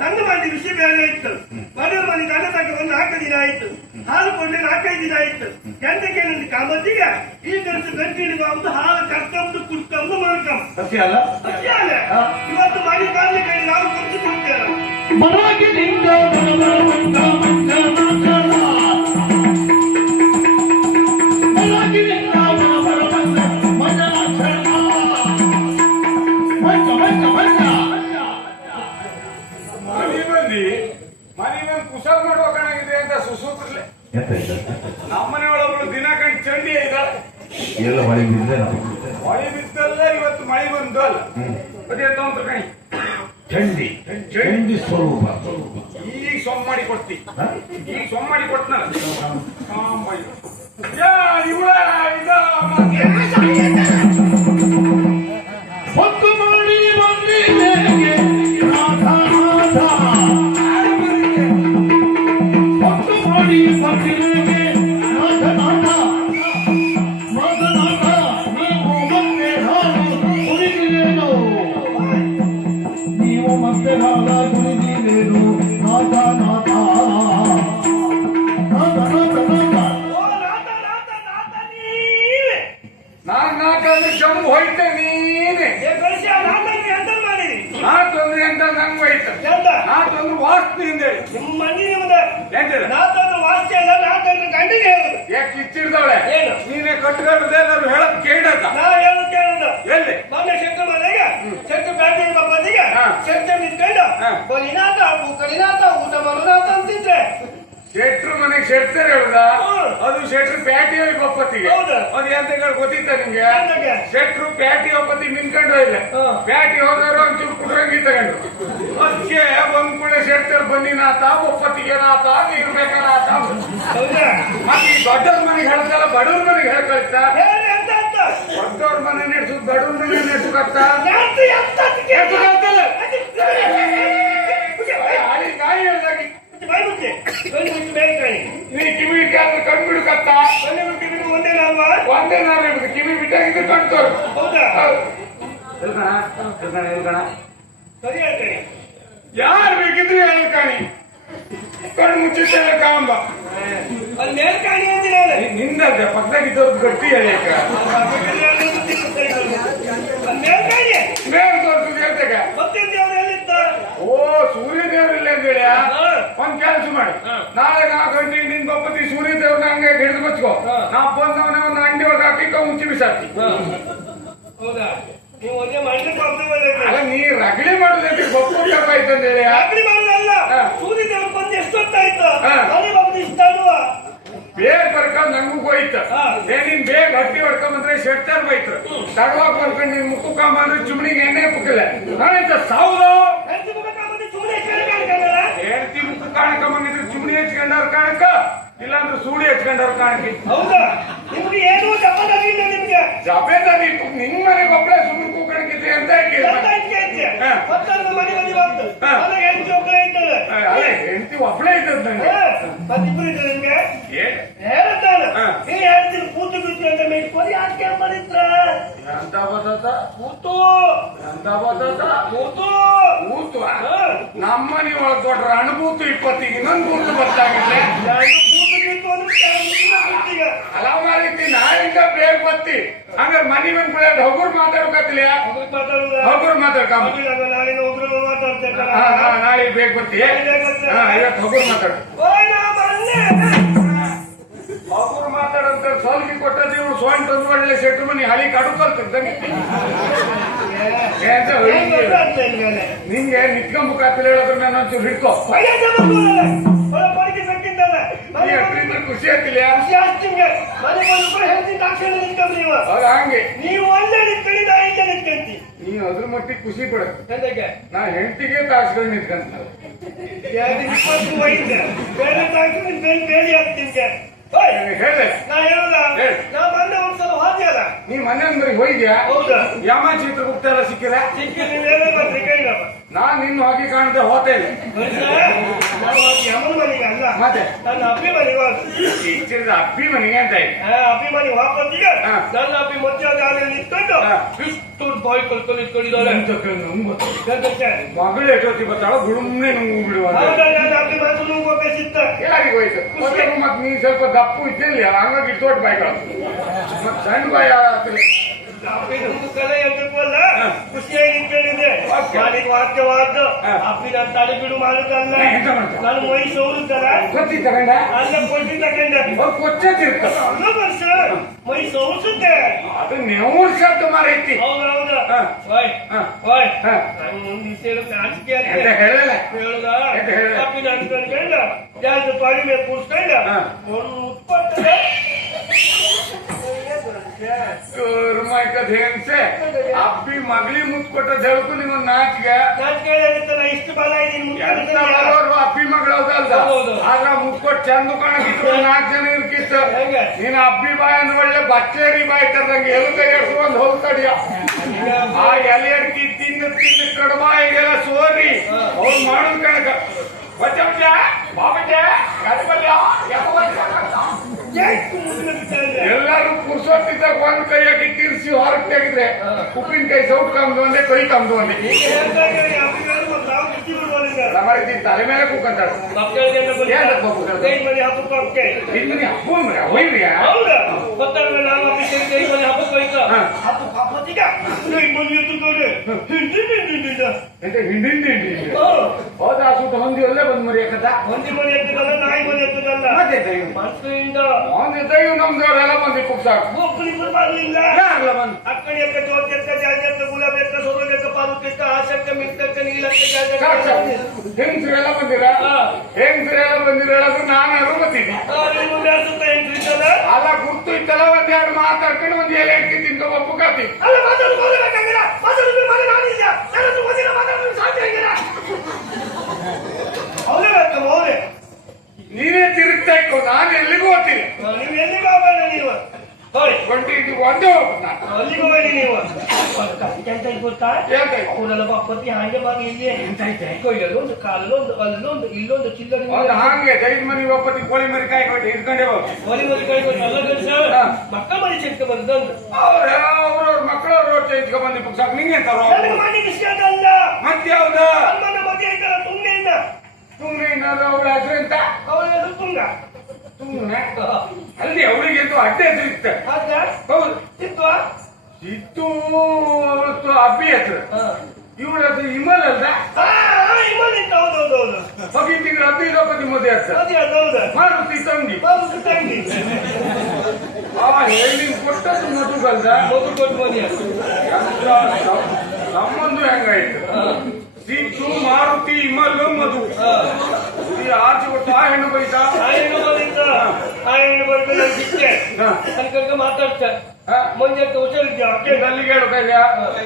ನನ್ನ ಮನೆ ವಿಷಯ ಬೇರೆ ಇತ್ತು. ಮನೆ ಮನೆ ಕನ್ನ ತಕ್ಕ ಒಂದು ನಾಲ್ಕು ದಿನ ಆಯ್ತು. ಹಾಲು ಕೊಂಡೆ ನಾಲ್ಕೈದು ದಿನ ಆಯ್ತು. ಎಂತಕ್ಕೆ ನನ್ನ ಕಾಮತ್ತಿಗೆ ಈ ಕೆಲಸ ಕಂಟಿನ್ಯೂ ಆಗುದು ಹಾಲು ಕರ್ಕೊಂಡು ಕುಡ್ಕೊಂಡು ಮಾಡ್ಕೊಂಡ್ ಸತ್ಯ ಅಲ್ಲ? ಅಷ್ಟೇ ಇವತ್ತು ಮನೆ ಕಾಲಿ ಕೈ ನಾವು ಕೊಟ್ಟು ಕೊಡ್ತೇವೆ ನಮ್ಮನೆ ಒಳಗಳು ದಿನ ಕಂಡು ಚಂಡಿ ಇದ್ದಾಳೆ ಎಲ್ಲ ಮಳೆ ಬಿದ್ದರೆ ನಾವು ಮಳೆ ಬಿದ್ದಲ್ಲ ಇವತ್ತು ಮಳೆ ಬಂದು ಅಲ್ಲ. ಅದೇ ಅಂತ ಕಣಿ? ಚಂಡಿ. ಚಂಡಿ. ಸ್ವರೂಪ ಈಗ ಸೊಮ್ಮ ಮಾಡಿ ಕೊಡ್ತಿ? ಈಗ ಸೊಮ್ಮ ಮಾಡಿ ಕೊಡ್ತಾನ ಯಾ ಇವಳ ಇದ ಎಂತಿದೆ ನಾಥನ ವಾಸ್ತೆ ಅಲ್ಲ ನಾಥನ ಗಂಡಿಗೆ ಹೇಳುದು. ಯಾಕೆ ಕಿಚ್ಚಿಡ್ದವಳೆ. ಏನು? ನೀನೇ ಕಟ್ಕೊಳ್ಳದೆ ನಾನು ಹೇಳಕ್ ಕೇಳತ್ತ ನಾ ಹೇಳು ಕೇಳುದು. ಎಲ್ಲಿ? ಮೊನ್ನೆ ಶೆಟ್ಟ ಮನೆಗೆ ಶೆಟ್ಟ ಬ್ಯಾಂಕಿನ ಬಂದಿಗೆ. ಶೆಟ್ಟ ನಿಂತ್ಕೊಂಡು. ಬಲಿನಾಥ ಕಡಿನಾಥ ಊಟ ಮರುನಾಥ ಅಂತಿದ್ರೆ ಶೆಟ್ರು ಮನೆಗೆ ಶೆಟ್ತಾರೆ ಹೇಳ್ದ ಅದು ಶೆಟ್ರು ಪ್ಯಾಟಿ ಹೋಗಿ ಒಪ್ಪತ್ತಿಗೆ? ಹೌದು. ಅದು ಎಂತ ಗೊತ್ತಿತ್ತ ನಿಮ್ಗೆ? ಶೆಟ್ರು ಪ್ಯಾಟಿ ಒಪ್ಪತ್ತಿ ನಿಂತ್ಕೊಂಡು ಇಲ್ಲ ಪ್ಯಾಟಿ ಹೋದವರು ಒಂಚೂರು ಕುಟ್ರಂಗಿ ತಗೊಂಡು ಅದಕ್ಕೆ ಒಂದ್ ಕೂಡ ಶೆಟ್ಟರ್ ಬನ್ನಿ ನಾತ ಒಪ್ಪತ್ತಿಗೆ ನಾತ ಇರ್ಬೇಕಾತ ಆತ ಮತ್ತೆ ಈ ದೊಡ್ಡವ್ರ ಮನೆಗೆ ಹೇಳ್ತಲ್ಲ ಬಡವ್ರ ಮನೆಗೆ ಹೇಳ್ಕೊಳ್ತ ದೊಡ್ಡವ್ರ ಮನೆ ನಡೆಸು ಬಡವ್ರ ಮನೆ ಕೇಳು. ಹಾಳಿ ಕಾಯಿ ಹೇಳ್ದಾಗಿ ಬಾಯ್ ಮುಚ್ಚಿ ಬಾಯ್ ಮುಚ್ಚಿ ಬೇರೆ ಕಾಣಿ ನೀ ಕಿವಿ ಇಟ್ಟಾದ್ರೆ ಕಣ್ ಬಿಡುಕತ್ತ ಒಂದೇ ಮುಟ್ಟಿ ಬಿಡು ಒಂದೇ ಅಲ್ವಾ ಒಂದೇ ನಾನು ಕಿವಿ ಬಿಟ್ಟಾಗಿದ್ದು ತೋರು. ಹೌದಾ? ಹೌದು. ಹೇಳ್ಕಣ ಎಲ್ಕಣ ಸರಿ ಹೇಳ್ತೀನಿ. ಯಾರು ಬೇಕಿದ್ರು ಹೇಳು ಕಾಣಿ. ಕಣ್ಣು ಮುಚ್ಚಿದ್ದೇವೆ ಕಾಂಬ. ಅಲ್ಲಿ ಮೇಲ್ ಅಂತ ಹೇಳಿ. ನಿಂದ ನಿಂದಲ್ದೆ ಪಕ್ಕದಾಗಿದ್ದವ್ರು ಗಟ್ಟಿ ಹೇಳಿಕ ಅಲ್ಲಿ ಮೇಲ್ ಕಾಣಿ ಮೇಲ್ ತೋರ್ಸು ಹೇಳ್ತೇಕ ಮತ್ತಿನ ದೇವ್ರು ಎಲ್ಲಿದ್ದ ಓ ಸೂರ್ಯ ಹೇಳಿ. ಒಂದ್ ಕೆಲಸ ಮಾಡಿ. ನಾಳೆ ನಾಲ್ಕು ಗಂಟೆ ನಿನ್ ಬಪ್ಪತ್ತಿ ಸೂರ್ಯ ದೇವ್ರನ್ನ ಹಂಗೆ ಹಿಡಿದು ಬಚ್ಕೋ. ನಾ ಬಂದವನ ಒಂದು ಅಂಡಿ ಒಳಗೆ ಹಾಕಿ ಮುಂಚೆ ಬಿಸಾಕ್ತಿ ಹೌದಾ? ಅಲ್ಲ ನೀ ರಗಳಿ ಮಾಡೋದಕ್ಕೆ ಗೊತ್ತು ಕಪ್ಪ ರಾತ್ರಿ ಮಾಡೋದಲ್ಲ ಹಾ. ಸೂರ್ಯ ದೇವ್ರು ಬಂದು ಎಷ್ಟೊತ್ತಾಯ್ತು ಬೇಗ ಬರ್ಕೊಂಡ್ ನಂಗೂ ಹೋಯ್ತು. ನಿನ್ ಬೇಗ ಹಟ್ಟಿ ಹೊಡ್ಕೊಂಡ್ ಬಂದ್ರೆ ಶೆಟ್ಟರ್ ಬೈತ್ರು ತಡವಾಗಿ ಬರ್ಕೊಂಡು ನೀನ್ ಮುಖಕ್ಕಾಂಬ ಅಂದ್ರೆ ಚುಮ್ನಿಗೆ ಎಣ್ಣೆ ಪುಕ್ಕಿಲ್ಲ ನಾನಂತ ಸಾವುದು ಹೆಂಡತಿ ಮುಖ ಕಾಮಂದಿ ಸುಮ್ಮನೆ ಕೇಳಿ ಕಾಣ್ಕಲ್ಲ ಹೇಳ್ತಿ ಮುಖ ಕಾಣಕೊಂಬಂದಿದ್ರೆ ಚುಮ್ನಿ ಹಚ್ಕೊಂಡವ್ರ ಕಾಣಕ ಇಲ್ಲಾಂದ್ರೆ ಸೂಡಿ ಹಚ್ಕೊಂಡವ್ರ ಕಾಣಕಿ ಹೌದಾ? ನಿಮ್ಗೆ ಏನು ಜವಾಬ್ದಾರಿಲ್ಲ ನಿಮ್ಗೆ. ಜಪೇದಾರಿ ನಿಮ್ ಮನೆಗೆ ಒಬ್ಬಳೆ ಸುಮ್ಮನೆ ಕೂಕಣಕ್ಕಿದ್ರಿ ಅಂತ ಹೆಂಡತಿ ಒಬ್ಬಳೆ ಇದ್ದದ್ ನಂಗೆ. ಮತ್ತಿಬ್ರು ಇದ್ರೆ ನಿಮ್ಗೆ? ಹೇಳ್ತಾನೆ ಹಾ. ನೀ ಹೇಳ್ತೀನಿ ಕೂತು ಬಿಟ್ಟು ಅಂತ ಯಾಕೆ ಬದತ ಕೂತು. ಎಂತ ಬದತ ಕೂತು. ಕೂತು. ಹಾ. ನಮ್ಮನೆ ಒಳಗ್ ದೊಡ್ಡ ಅನುಭೂತಿ ಇಪ್ಪತ್ತಿಗೆ ಇನ್ನೊಂದು ಕೂತು ಗೊತ್ತಾಗಿದ್ದೆ ಹಲವಾರು ರೀತಿ ನಾಳಿಂದ ಬೇಗ ಬತ್ತಿ ಹಂಗಾರೆ ಮನಿ ಬಂದ್ ಕೂಡ ಹಗುರ್ ಮಾತಾಡುದ? ಹಗುರ್ ಮಾತಾಡ್ಕಮ್ಮ. ಹಾ ನಾಳೆ ಬೇಗ ಬತ್ತಿ ಇವತ್ತು ಹಗುರ್ ಮಾತಾಡು. ಮಾತಾಡಂತ ಸೋಲ್ಗಿ ಕೊಟ್ಟದ್ದು ಇವ್ರು ಸೋನ್ ಒಂದು ಒಳ್ಳೆ ಸೆಟ್ರು ಮನಿ ಹಳಿ ಕಾಡು ಕಲ್ತಿದ್ದಂಗೆ? ನಿಂಗೆ ನಿತ್ಕೊಂಬಕಾತಿಲ್ಲ ಹೇಳಿದ್ರೆ ನಾನು ಒಂಚೂರು ಹಿಡ್ಕೋ ಖುಷಿ ಆಗ್ತಿಲ್ಲ ಖುಷಿ ಆಯ್ತು ನಿಮ್ಗೆ. ಮನೆ ಬಂದು ಕೂಡ ಹೆಂಡತಿ ತಕ್ಷಣ ನಿಂತ್ಕೊಂಡ್ರಿ ನೀವು. ಅದು ಹಂಗೆ ನೀವು ಒಳ್ಳೆ ನಿಂತ್ಕೊಂಡು ನಾ ಇಲ್ಲೇ ನಿಂತ್ಕೊಂತಿ. ನೀ ಅದ್ರ ಮಟ್ಟಿಗೆ ಖುಷಿ ಪಡ ಎಂತಕ್ಕೆ? ನಾ ಹೆಂಡತಿಗೆ ತಾಸ್ಕೊಂಡು ನಿಂತ್ಕಂತ ಇಪ್ಪತ್ತು ವಯಸ್ಸು. ಬೇರೆ ನಿಮ್ ಬೇರೆ ಬೇರೆ ಆಗ್ತಿ ನಿಮ್ಗೆ. ಓಯ್, ಹೇಳೆ. ನಾ ಹೇಳಲ್ಲ ಹೇಳು. ನಾ ಬಂದೆ ಒಂದ್ಸಲ ಹೋದ್ಯಲ್ಲ ನೀ ಮನೆ ಅಂದ್ರೆ ಹೋಯ್ದ್ಯಾ ಹೌದಾ? ಯಮ ಚಿತ್ರಗುಪ್ತ ಎಲ್ಲ ಸಿಕ್ಕಿರ ಸಿಕ್ಕಿ ನೀವು ಏನೇ ಬಂದ್ರಿ ಕೇಳಿದಪ್ಪ ನಾನ್ ನಿನ್ನ ಹೋಗಿ ಕಾಣದೆ ಹೋತೆ ನಾನು ನಾವು ಯಮನ ಮನೆಗೆ ಅಲ್ಲ. ಮತ್ತೆ? ನನ್ನ ಹೋದ ಟೀಚರ್ ಅಪ್ಪಿ ಮನೆಗೆ ಅಂತ ಇದೆ ಮನೆಗೆ ಹೋಗ್ಬಂದೀಗ ಹಾ. ನನ್ನ ಅಪ್ಪಿ ಮಧ್ಯ ದಾರಿಯಲ್ಲಿ ನಿಂತ್ಕೊಂಡು ಹಾ. ಇಷ್ಟು ಬಾಯ್ ಕಲ್ಕೊಂಡು ಇಟ್ಕೊಂಡಿದ್ದಾರೆ ಕೇಳು, ಗೊತ್ತು. ಮಗಳು ಎಷ್ಟೊತ್ತಿ ಬರ್ತಾಳ ಗುಡುಮ್ನೆ ನಂಗೆ ಬಿಡುವ ಹೌದಾ ನನ್ನ ಅಪ್ಪಿ ಮಾತು ಹೋಯ್ತು ಮತ್ತೆ ಮತ್ ನೀ ಸ್ವಲ್ಪ ದಪ್ಪು ಇದ್ದಿಲ್ಲ ಹಂಗಾಗಿ ತೋಟ ಬಾಯಿ ಮತ್ ಸಣ್ಣ ಬಾಯಿ ಆಗ್ತದೆ ಅಪ್ಪಿನೊಂದು ಕಲೆ ಎಂತಕ್ಕಲ್ಲ ಹಾ. ಖುಷಿಯಾಗಿ ಕೇಳಿದೆ. ಮಾಡಿದ ವಾಕ್ಯವಾದ. ಅಪ್ಪಿನ ತಲೆ ಬಿಡು ಮಾಡ್ತಾರೆ? ನಾನು ಮೈ ಸೋರುತ್ತಲ್ಲ ಗೊತ್ತಿ ತಗೊಂಡ ಅಲ್ಲ ಕೊಟ್ಟಿ ತಗೊಂಡೆ ಅವ್ರು ಕೊಚ್ಚತ್ತಿರ್ತ ಅಲ್ಲ ವರ್ಷ ಮೈ ಸೋರುತ್ತದೆ ಅದು ನೆವ್ರು ಶಬ್ದ ಮಾರೈತಿ ಹೌದೌದು. ಓಯ್. ಓಯ್. ನಾನು ವಿಷಯ ನಾಚಿಕೆ ಎಂತ ಆಗ್ತದೆ ಹೇಳಲ್ಲ ಹೇಳುದ ಎಂತ ಹೇಳು? ಅಪ್ಪಿನ ಅನ್ಕೊಂಡ್ಕೊಂಡ ಜಾಸ್ತಿ ಪಾಡಿ ಮೇಲೆ ಕೂರ್ಸ್ಕೊಂಡ. ಒಂದು ಉತ್ಪತ್ತದ ಹೆಂಗ್ಸೆ ಅಪ್ಪಿ ಮಗ್ಳಿ ಮುತ್ ಕೊಟ್ಟದ್ ಹೇಳ್ಕು ನಿಮ್ಮನ್ನ ನಾಚಿಗೆ ನಾಚಿಕೆ ಆಗುತ್ತೆ ನಾ ಇಷ್ಟು ಬಲ ಇದ್ದೀನಿ ಎಂತ ಬರೋರು ಅಪ್ಪಿ ಮಗಳು ಹೌದಲ್ದ ಹೌದು. ಆಗ ಮುಕ್ಕೊಟ್ ಚಂದ ಕಾಣಕಿತ್ತು ನಾಲ್ಕು ಜನ ಇರ್ಕಿತ್ತು ಹೆಂಗೆ? ನೀನ್ ಅಬ್ಬಿ ಬಾಯಿ ಅಂದ್ ಒಳ್ಳೆ ಬಚ್ಚೇರಿ ಬಾಯಿ ತರ್ದಂಗೆ ಎಲು ಕೈ ಎಡ್ಸ್ಕೊಂಡ್ ಹೋಗ್ತಡಿಯ ಆ ಎಲೆ ಅಡ್ಕಿ ತಿಂದು ತಿಂದು ಕಡಬಾಯಿಗೆಲ್ಲ ಸೋರಿ ಅವ್ರು ಮಾಡೋದ್ ಕಣಕ ಬಚ್ಚ ಬಚ್ಚ ಬಾಬಚ್ಚ ಗಣಪಲ್ಯ ಎಲ್ಲಾರು ಕುರ್ಸೋತಿದ್ದಾಗ ಒಂದ್ ಕೈ ಹಾಕಿ ತಿರ್ಸಿ ಹೊರಗೆ ತೆಗೆದ್ರೆ ಉಪ್ಪಿನಕಾಯಿ ಸೌಟ್ ಕಮ್ದು ಒಂದೇ ಕೈ ಕಮ್ದು ಒಂದೇ ಮಾಡಿದ್ದೀನಿ ತಲೆ ಮೇಲೆ ಕೂಕಂತಾರ ನಿಮ್ಮನೆ ಹಬ್ಬ ಮರ ಹೋಯ್ರಿಯಾ ಹಾ. ಎಂತ ಹಿಂಡಿಂದ ಹಿಂಡಿ ಹೌದಾ. ಸುತ್ತ ಹೊಂದಿ ನಾಯಿ ಬಂದ್ ಮರಿ ಯಾಕಂತ ಮತ್ತೆ ಇದ್ದಾಗ ನಮ್ದವ್ರೆಲ್ಲ ಬಂದಿ ಕುಕ್ಸಾಕ್ ಯಾರಲ್ಲ ಬಂದ್ ಅಕ್ಕಡಿಯಕ್ಕ ಜೋರ್ಗೆಕ್ಕ ಜಾರ್ಗೆಕ್ಕ ಗುಲಾಬೆಕ್ಕ ಸೊರಗೆಕ್ಕ ಪಾಲುಕೆಕ್ಕ ಆಸಕ್ಕ ಮಿಕ್ಕಕ್ಕ ನೀಲಕ್ಕ ಸಾಕ್ ಜಾರ್ಗೆಕ್ಕ ಸಾಕ್. ಹೆಂಗ್ಸ್ರೆಲ್ಲ ಬಂದಿರ ಹಾ. ಹೆಂಗ್ಸ್ರೆಲ್ಲ ಬಂದಿರ ಹೇಳೋದು ನಾನು ಬರ್ತೀನಿ ಅಲ್ಲ ಗುರ್ತು ಇತ್ತಲ್ಲ ಒಂದ್ ಎರಡು ಮಾತಾಡ್ಕೊಂಡು ಒಂದ್ ಎಲೆ ತಿಂತ ಒಪ್ಪು ಕಾತಿ ನೀವೇ ತಿರುಗ್ತಾ ಇಕ್ಕೋ ನಾನು ಎಲ್ಲಿಗೂ ಹೋಗ್ತೀನಿ? ನೀವು ಇದು ಒಂದೇ ನೀವು? ಗೊತ್ತಾ? ಹೇಳ್ತಾ ಇತ್ತು. ಅವರೆಲ್ಲ ಬಾಪತಿ ಹಾಗೆ ಬಾಗಿ ಇಲ್ಲಿ. ಒಂದು ಕಾಲಲ್ಲೊಂದು ಅಲ್ಲೊಂದು ಇಲ್ಲೊಂದು ಚಿಲ್ಲರೆ ಹಾಗೆ. ಮನಿ ಒಪ್ಪತ್ತಿ ಕೋಳಿ ಮರಿ ಹೋಗಿ ಮರಿ ಮರಿ ಕೈ ಎಲ್ಲ ಕೆಲಸ? ಮಕ್ಕಳ ಮನೆ ಚಿಕ್ಕ ಬಂದಂದು ಅವ್ರ ಅವ್ರವ್ರ ಮಕ್ಕಳು ರೋಡ್ ಚೇಂಜ್ಗೆ ಬಂದಿ ಬುಕ್ಸಾಕ್ ನಿಂಗೆ ಅಂತಾರೋ ನನಗೆ ಮತ್ತೆ ಯಾವ್ದ? ಮದುವೆ ಸುಮ್ನೆ ಏನಾದ್ರು ಅವಳ ಹೆಸರು ಅಂತ? ಅವಳ ಹೆಸರು ತುಂಗ. ಸುಮ್ನೆ ಅಲ್ಲಿ ಅವಳಿಗೆ ಅಡ್ಡೆ ಹೆಸರು ಇತ್ತ. ಹೌದು. ಇತ್ತು ಇತ್ತು ಅವತ್ತು ಅಬ್ಬಿ ಹೆಸರು ಇವಳ ಹೆಸರು ಹಿಮಲ್ ಅಲ್ದ? ಹಾ ಇಮ್ಮನ್ ಇತ್ತು ಹೌದು ಹೌದು ಹೌದು. ಹೋಗಿ ತಿಂಗಳು ಅಬ್ಬಿ ದ್ರೌಪದಿ ಮೋದಿ ಹೆಸರು ಮಾರುತಿ ತಂಗಿ. ಬಾಬು ತಂಗಿ. ಅವ ಹೇಳಿ ಕೊಟ್ಟದ್ದು ಮದುಗಲ್ದ ಮಗು ಕೊಟ್ಟು ಮನೆ ಸಂಬಂಧ ಹೆಂಗಾಯ್ತು? ಸಿದ್ದು ಮಾರುತಿ ಹಿಮಲ್ಲು ಮಧು. ಈ ಆಚೆ ಒಟ್ಟು ಆ ಹೆಣ್ಣು ಬೈತಾ? ಆ ಹೆಣ್ಣು ಬಂದಿದ್ದ ಆ ಹೆಣ್ಣು ಬಂದು ನಾನು ಅಲ್ಲಿಗೆ ಹೇಳು ಕೈಲ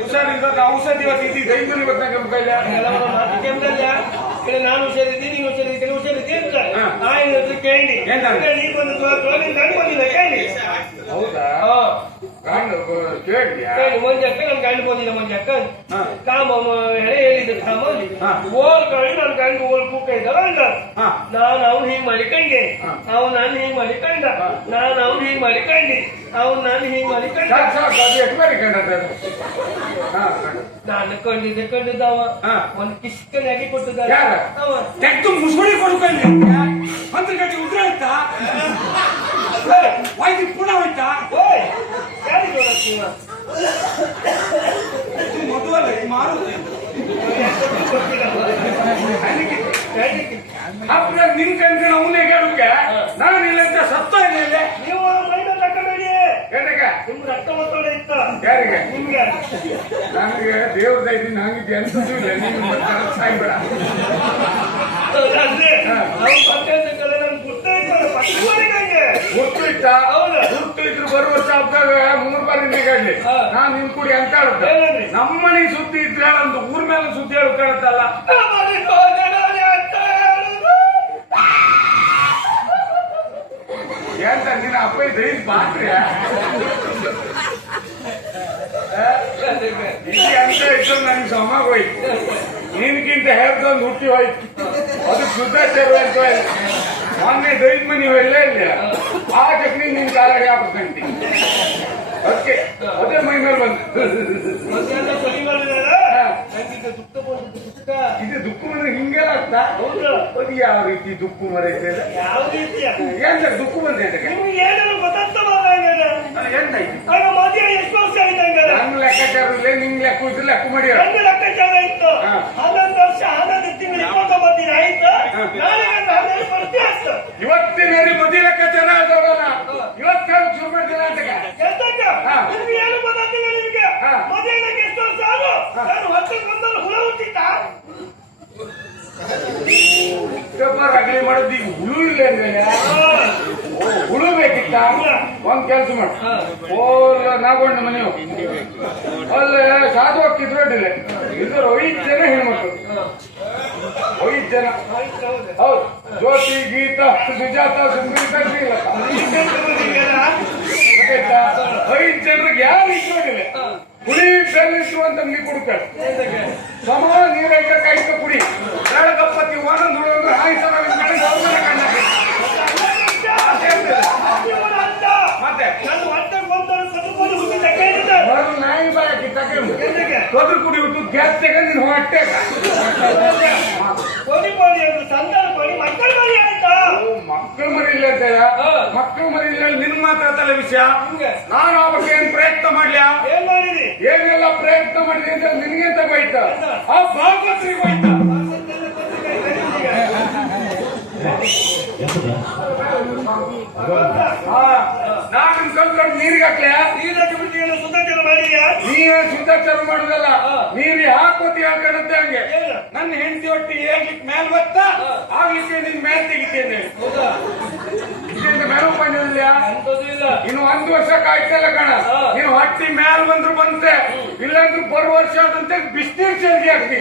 ಹುಷಾರಿಂದ ಔಷಧಿ ಇವತ್ತು ಐದು ಇವತ್ತು ಕೈಲ ಕೇಳ್ದಲ್ಲ ಕಡೆ ನಾನು ಹುಷಾರಿದ್ದೀನಿ ನೀನು ಹುಷಾರಿದ್ದೀನಿ ಹುಷಾರಿದ್ದೆ ಅಂತ ಹೆಣ್ಣು ಹತ್ರ ಕೇಳಿ? ಈಗ ಬಂದು ಗಂಡು ಬಂದಿಲ್ಲ ಕೇಳಿ. ಹೌದಾ? ಕೇಳಿದ್ಯಾ? ಕೇಳಿ ಮಂಜಕ್ಕ ನನ್ ಗಂಡು ಬಂದಿಲ್ಲ ಮಂಜಕ್ಕ ಕಾಮ ಹೇಳಿ ಹೇಳಿದ್ದ ಕಾಮ. ಓಲ್ ಕಳಿ ನನ್ ಗಂಡು ಓಲ್ ಕೂಕ. ನಾನು ಅವ್ನು ಹಿಂಗ್ ಮಲಿಕಂಡೆ ಹಾ. ಅವ್ನು ನಾನು ಹಿಂಗ್ ಮಲಿಕಂಡ ಹಾ. ನಾನು ಅವ್ನು ಹಿಂಗ್ ಮಲಿಕಂಡಿ ಅವ್ನು ನಾನು ಹಿಂಗ್ ಮಲಿಕಂಡ ಸಾಕು ಸಾಕು ಅದು ಎಷ್ಟು ಬಾರಿ ಕಂಡದ್ದು ಅದು? ಹಾ ಕಂಡು. ನಾನು ಕಂಡಿದ್ದೆ ಕಂಡಿದ್ದ ಅವ ಹಾ. ಒಂದು ಕಿಸ್ಕನಾಗಿ ಕೊಟ್ಟಿದ್ದ ಯಾರ? ಅವ. ತೆಗ್ದು ಮುಸುಳಿ ಕೊಡ್ಕೊಳ್ಳಿ ಮಂತ್ರ ಗಂಟೆ ಉದ್ರ ಆಯ್ತಾ? ವಾಯ್ದು ಪುನಃ ಹೋಯ್ತಾ ಓಯ್ ಯಾರಿಗೆ ಅಪ್ಪ ನಿನ್ ಕಣ್ಕಣ ಅವನೇ ಕೇಳುಕ್ಕೆ ನಾನು ಇಲ್ಲಂತ ಸತ್ತ ಇಲ್ಲ? ನೀವು ಮೈನ ತಕ್ಕಬೇಡಿ. ಏನಕ್ಕೆ? ನಿಮ್ಗೆ ರಕ್ತ ಒತ್ತಡ ಇತ್ತ. ಯಾರಿಗೆ? ನಿಮ್ಗೆ. ನನಗೆ ದೇವ್ರ ದಯದಿಂದ ಹಂಗಿದ್ದೆ ಅನ್ಸುತ್ತೂ ನೀನು ನೀನು ಸಾಯ್ಬೇಡ ಗುರ್ತು ಇತ್ತ ಹೌದು. ಗುರ್ತು ಇದ್ರು ಬರುವ ಮೂರ್ ಬಾರಿ ನಿಗಡ್ಲಿ. ನಾನ್ ಕೂಡಿ ಅಂತ ಸುದ್ದಿ ಇದ್ರೆ ಒಂದು ಊರ್ ಮೇಲೆ ಸುದ್ದಿ ಹೇಳ್ಕೊಳತ್ತಲ್ಲ ಎಂತ ನಿನ್ನ ಅಪ್ಪ ದೈಸ್ ಬಾಟ್ರಿ ಇಲ್ಲಿ ಅಂತ ಇಟ್ಟು ನನ್ಗೆ ಸಮ ಹೋಯ್ತು ನಿನ್ಗಿಂತ ಹೇಳ್ದೊಂದು ಹುಟ್ಟಿ ಹೋಯ್ತು ಅದು ಶುದ್ಧ ಸೇರು ಅಂತ ಹೇಳಿ. ಮೊನ್ನೆ ದೈದ್ ಮನಿ ಒಳ್ಳೆ ಇಲ್ಲ ಆ ಚಕ್ನಿ ನಿನ್ ಕಾಲಾಗಿ ಹಾಕಂತಿ ಅದಕ್ಕೆ ಅದೇ ಮೈ ಮೇಲೆ ಬಂದು ಮಧ್ಯಾಹ್ನ ಸರಿ ಮಾಡಿದಾರ ಹಾ. ನಂಗೆ ದುಃಖ ಬಂದಿದ್ದು ದುಃಖ ಇದು ದುಃಖ ಬಂದ್ರೆ ಹಿಂಗೆಲ್ಲ ಅರ್ಥ ಅದು ಯಾವ ರೀತಿ ದುಃಖ ಮರೈತೆ ಯಾವ ರೀತಿ ಎಂತ ದುಃಖ ಬಂದ್ರೆ ಏನಾದ್ರು ಎಂತಾಯ್ತು? ಎಷ್ಟು ವರ್ಷ ಆಯ್ತು ಹಂಗಾರೆ ಲೆಕ್ಕಾಚಾರ ಇಲ್ಲ ನಿಂಗ್ ಲೆಕ್ಕ ಇದ್ರೆ ಲೆಕ್ಕ ಮಾಡಿ ನನ್ನ ಲೆಕ್ಕಾಚಾರ ಇತ್ತು. ಹನ್ನೊಂದು ವರ್ಷ ಹನ್ನೊಂದು ತಿಂಗಳು ಇಪ್ಪತ್ತೊಂಬತ್ತು ದಿನ ಆಯ್ತು ಹಾ. ನಾಳೆ ಒಂದು ಹನ್ನೆರಡು ಬರ್ತಿ ಅಷ್ಟು ಇವತ್ತಿನ ಮದಿ ಲೆಕ್ಕಾಚಾರ ಆದವಲ್ಲ ಇವತ್ತೇಳು ಶುರು ಮಾಡಿದ ನಾಟಕ ಎಂತಕ್ಕ ಹಾ. ನಿಮ್ಗೆ ಏನು ಗೊತ್ತಾಗ್ತಿಲ್ಲ ನಿಮ್ಗೆ ಹಾ. ಮದುವೆಗೆ ಎಷ್ಟು ವರ್ಷ ಆದ್ರು ನಾನು ಹೊಟ್ಟೆಗೆ ಒಂದೊಂದು ಹುಳ ಹುಟ್ಟಿದ್ದ ಪೇಪರ್ ಅಗ್ಲಿ ಮಾಡೋದು ಈಗ ಹುಳು ಇಲ್ಲ ಅಂದ್ರೆ ಓ, ಹುಳು ಬೇಕಿತ್ತ ಒಂದ್ ಕೆಲಸ ಮಾಡು. ಓಲ್ಲ ಮನೆ ಮನೆಯು ಅಲ್ಲೇ ಸಾಧು ಹಾಕಿದ್ರು ಅಡ್ಡಿಲ್ಲ ಇದ್ರ ಐದು ಜನ ಹೆಣ್ಮಕ್ಳು. ಐದು ಜನ. ಹೌದು. ಜ್ಯೋತಿ, ಗೀತಾ, ಸುಜಾತ ಸುಂದರಿತ ಐದ್ ಜನರಿಗೆ ಯಾರು ಇಟ್ಕೊಂಡಿಲ್ಲ ಕುಡಿ ಬೆಲ್ಲಿಸು ಅಂತ ನೀ ಕುಡ್ತಾರೆ. ಸಮ ನೀರೈಕ ಕೈಕ ಕುಡಿ. ಬೆಳಗಪ್ಪತ್ತಿ ಒಂದೊಂದು ಹುಡುಗರು ಹಾಯ್ತಾರ ಮತ್ತೆ ನನ್ನ ಹೊಟ್ಟೆಗೆ ಒಂದೊಂದು ಸದುಪಡಿ ಹುಟ್ಟಿದ್ದ ಕೇಳಿದ್ದೆ ಮರು ನಾಯಿ ತಗೊಂಡು? ತೊದ್ರು ಕುಡಿ ಬಿಟ್ಟು ಗ್ಯಾಸ್ ತಗೊಂಡು ನೀನು ಹೊಟ್ಟೆ ಮಕ್ಕಳ ಮರಿ ಇಲ್ಲ ಅಂತ ಮಕ್ಕಳು ಮರಿ ಇಲ್ಲ ನಿನ್ ಮಾತಾಡ್ತಲ್ಲ ವಿಷಯ. ನಾನು ಅವಕ್ಕೆ ಏನ್ ಪ್ರಯತ್ನ ಮಾಡ್ಲ್ಯಾ ಏನ್ ಮಾಡಿದಿ? ಏನೆಲ್ಲ ಪ್ರಯತ್ನ ಮಾಡಿದೆ ಅಂತ ನಿನಗೆ ಅಂತ ಬೈತ ಆ ಭಾಗವತ್ರಿಗೆ ಹೋಯ್ತ ನಾನು ಕಲ್ಕೊಂಡು ನೀರಿಗೆ ಮಾಡುದಲ್ಲ ನೀರು ಹಂಗೆ? ನನ್ನ ಹೆಂಡತಿ ತೆಗಿತೇನೆ ಇನ್ನು ಒಂದು ವರ್ಷ ಕಾಯ್ತಲ್ಲ ಕಣ. ನೀನು ಹಟ್ಟಿ ಮ್ಯಾಲ್ ಬಂದ್ರು ಬಂತೆ ಇಲ್ಲಾಂದ್ರೆ ಬರೋ ವರ್ಷ ಆದಂತೆ ಬಿಸ್ನೀರ್ ಚರ್ಗಿ ಹಾಕ್ತಿ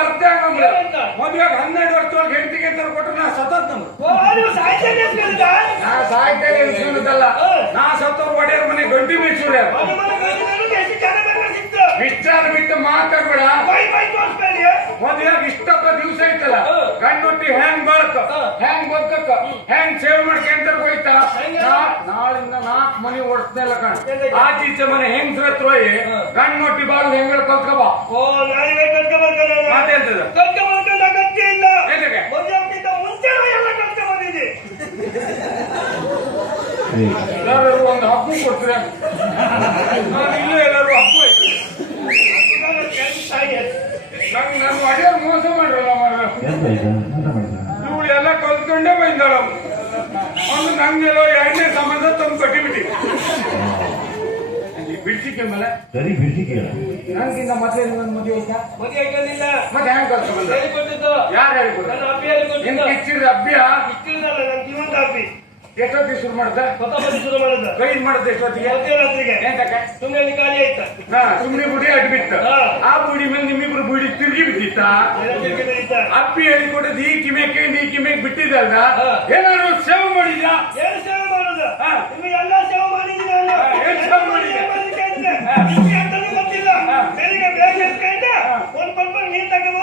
ಜಾತಕ ಪಟ್ಟು ಬರ್ತೇ ನಮ್ಗೆ ಏನಂತ? ಮದುವೆ ಹನ್ನೆರಡು ವರ್ಷದೊಳಗೆ ಹೆಂಡತಿಗೆ ಅಂತ ಕೊಟ್ಟರು ನಾ ಸತತ್ ನಮ್ಗೆ? ನಾ ಅನ್ಸುವುದಲ್ಲ ಹಾ. ನಾ ಸತ್ತವ್ರ ಒಡೆಯರ್ ಮನೆ ಗಂಟಿ ಬೀಳ್ಸೂಡೆ ವಿಚಾರ ಬಿಟ್ಟು ಮಾತಾಡ್ಬೇಡ ಬೈ ಬೈ ತೋರ್ಸ್ಬೇಡಿ. ಮದುವೆಗೆ ಇಷ್ಟಪ್ಪ ದಿವಸ ಐತಲ್ಲ ಹ್ಯಾಂಗ್ ಬರ್ಕ. ಹ್ಯಾಂಗ್ ಬದುಕಕ್ಕ? ಹ್ಯಾಂಗ್ ಸೇವ್ ಮಾಡ್ಕೊಂತ ಹೋಯ್ತಾ ನಾಳಿಂದ ನಾಲ್ಕು ಮನಿ ಓಡಿಸ್ನೆಲ್ಲ ಕಣ? ಆಚೀಚೆ ಮನೆ ಹೆಂಗ್ ಸತ್ರೋಯಿ ಹೋಗಿ ಹಾ. ಗಂಡೊಟ್ಟಿ ಬಾಳು ಹೆಂಗ್ ಕಲ್ತ್ಕಬ? ಓ ನಾಳೆ ಕಟ್ಕೊಬರ್ಕೊಂಡ ಅಗತ್ಯ ಇಲ್ಲ. ಮುಂಚೆ ಎಲ್ಲ ಕಟ್ಕೊಬಂದಿದ್ದಿ ಎಲ್ಲರೂ ಒಂದು ಹಬ್ಬ ಕೊಡ್ತೀರ? ನಾನು ಇಲ್ಲೂ ಎಲ್ಲರೂ ಹಬ್ಬ ನಂಗೆ ನಾನು ಮೋಸ ಮಾಡ್ರಲ್ಲ. ಎಂತ ಆಯ್ತಾ ಎಂತ ಮಾಡಿದ ಇವಳು ಎಲ್ಲ ಕಲ್ತ್ಕೊಂಡೇ ಬಂದಳು ಒಂದು ನಂಗೆಲ್ಲೋ ಎರಡನೇ ಸಂಬಂಧ ತಂದು ಕಟ್ಟಿಬಿಟ್ಟಿ. ಬಿಡ್ಸಿಕೆ ಮೇಲೆ? ಸರಿ ಬಿಡ್ಸಿಕೆ ನನಗಿಂತ ನಂಗಿಂತ ಮತ್ತೆ ನನ್ನ ಮದುವೆ ಆಯ್ತಾ? ಮದುವೆ ಆಗಿಲ್ಲ ಮತ್ತೆ ಹೆಂಗ್ ಕಲ್ತ್ಕೊಂಡ ಯಾರು ಹೇಳ್ಕೊಡ ನನ್ನ ಅಪ್ಪಿಯಲ್ಲಿ ನಿನ್ ಕೊಟ್ಟಿದ್ದು ಕಿಚ್ಚಿದ ಅಭ್ಯ ಇಷ್ಟಿಲ್ಲಲ್ಲ ನನ್ನ ಜೀವಂತ ಅಪ್ಪಿ ಎಷ್ಟೊತ್ತಿಗೆ ಶುರು ಮಾಡ್ದ? ಬಂದು ಶುರು ಮಾಡಿದ? ಕೈದ್ ಮಾಡ್ದ ಎಷ್ಟೊತ್ತಿಗೆ? ಮಧ್ಯರಾತ್ರಿಗೆ ಎಂತಕ್ಕೆ? ಸುಮ್ಮನೆ ಅಲ್ಲಿ ಖಾಲಿ ಆಯ್ತಾ? ಹಾ ಸುಮ್ನೆ ಬುಡಿ ಅಡ್ಬಿಟ್ಟ ಬಿತ್ತ. ಆ ಬುಡಿ ಮೇಲೆ ನಿಮ್ಮಿಬ್ರು ಬುಡಿ ತಿರುಗಿ ಬಿದ್ದಿತ್ತ? ಅಪ್ಪಿ ಹೇಳಿಕೊಟ್ಟದ್ ಈ ಕಿಮೆಕ್ಕೆ ಈ ಕಿಮೇಕ್ ಬಿಟ್ಟಿದ್ದಲ್ಲ. ಏನಾದ್ರು ಸೇವೆ ಮಾಡಿದ್ಯಾ? ಏನು ಸೇವೆ ಮಾಡುದು. ನಿಮಗೆ ಎಲ್ಲ ಸೇವೆ ಮಾಡಿದ್ದೀನಿ ನಾನು ಏನ್ ಸೇವೆ ಮಾಡಿದ್ಯಾ? ಅಂತಲೂ ಗೊತ್ತಿಲ್ಲ. ಬೆಳಿಗ್ಗೆ ಬೇಗ ಎದ್ಕೊಂಡು. ಒಂದ್ ಪಂಪ ನೀರ್ ತಗೊಂಡ್ಬಂದು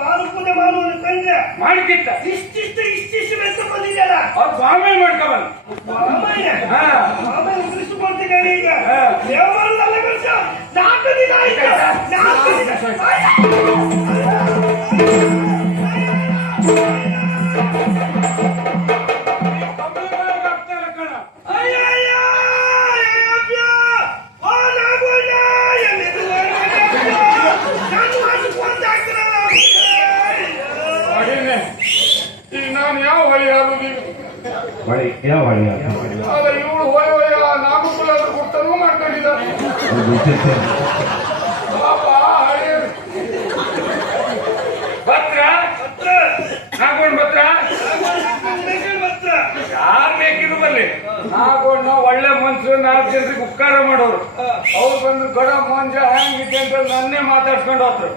ಪಾದ ಪೂಜೆ ಮಾಡುವುದು ಕಂಡ್ರೆ ಮಾಡಿಕಿತ್ತ ಇಷ್ಟಿಷ್ಟು ಇಷ್ಟಿಷ್ಟು ಬೇಕು ಬಂದಿದ್ದಲ್ಲ ಅವ್ರು ಸ್ವಾಮಿ ಆಮೇಲೆ ಹಾ. ಆಮೇಲೆ ಇಂಗ್ಲಿಷ್ ಕೊಡ್ತೀನಿ ಈಗ. ಮಾಡೋದಲ್ಲ ಕೆಲಸ ನಾಲ್ಕು ದಿನ ಆಯ್ತು. ನಾಲ್ಕು ದಿನ. ಹೊಳಿ ಯಾವ ಹೊಳಿ ಅದ ಇವಳು ಹೋಯ ಹೊಯ ಕೊಡ್ತಾನೂ ಮಾಡ್ಕೊಂಡಿದ್ದಾರೆ ಪಾಪ ಹಳೆ ಭದ್ರ. ನಾಗೋಣ್ ಭದ್ರ. ಯಾರು ಬೇಕಿದ್ರು ಬರ್ಲಿ. ನಾಗೋಣ್ ನಾವು ಒಳ್ಳೆ ಮನ್ಸು ನಾಲ್ಕು ಜನರಿಗೆ ಉಪಕಾರ ಮಾಡೋರು. ಅವ್ರು ಬಂದು ಗಡ ಮಂಜ ಹೆಂಗಿದೆ ಅಂತ ನನ್ನೇ ಮಾತಾಡ್ಸ್ಕೊಂಡು ಹೋದ್ರು.